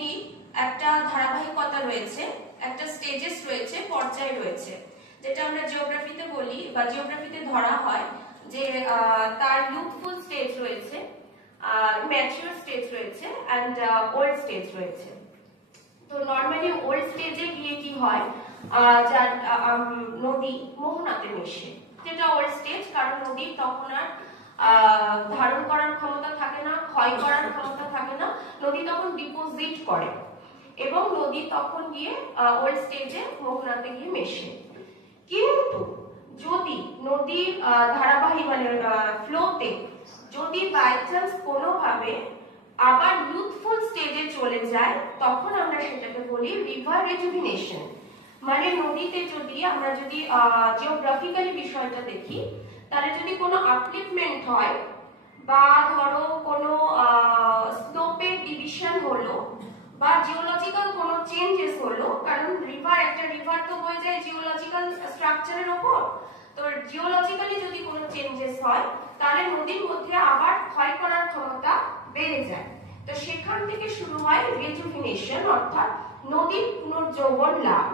নদী একটা ধারাবাহিকতা রয়েছে, একটা স্টেজেস রয়েছে, পর্যায় রয়েছে, যেটা আমরা জিওগ্রাফিতে বলি বা জিওগ্রাফিতে ধরা হয় যে তার ইউথফুল স্টেজ রয়েছে, ম্যাচিউর স্টেজ রয়েছে এন্ড ওল্ড স্টেজ রয়েছে। তো নরমালি ওল্ড স্টেজে গিয়ে কি হয়, যার নদী মোহনাতে মেশে, যেটা ওল্ড স্টেজ, কারণ নদী তখন আর ধারণ করার ক্ষমতা থাকে না, ক্ষয় করার ক্ষমতা থাকে না, নদী তখন ডিপোজিট করে এবং নদী তখন গিয়ে ওল্ড স্টেজে মোহনাতে গিয়ে মেশে। কিন্তু যদি নদীর ধারাবাহিক মানে ফ্লোতে যদি বাই চান্স কোনোভাবে আবার ইউথফুল স্টেজে চলে যায়, তখন আমরা সেটাকে বলি রিভার রিজুভিনেশন। মানে নদীতে যদি আমরা যদি জিওগ্রাফিক্যালি বিষয়টা দেখি, তাহলে যদি কোনো আপলিফমেন্ট হয় বা ধরো কোনো স্লোপের ডিভিশন হলো বা জিওলজিক্যাল কোনো চেঞ্জেস হলো, কারণ একটা রিভার তো বয়ে যায় জিওলজিক্যাল স্ট্রাকচারের উপর, তো জিওলজিক্যালি যদি কোনো চেঞ্জেস হয় তাহলে নদীর মধ্যে আবার ক্ষয় করার ক্ষমতা বেড়ে যায়। তো সেখান থেকে শুরু হয় রিজুভিনেশন, অর্থাৎ নদীর পুনর্যৌবন লাভ।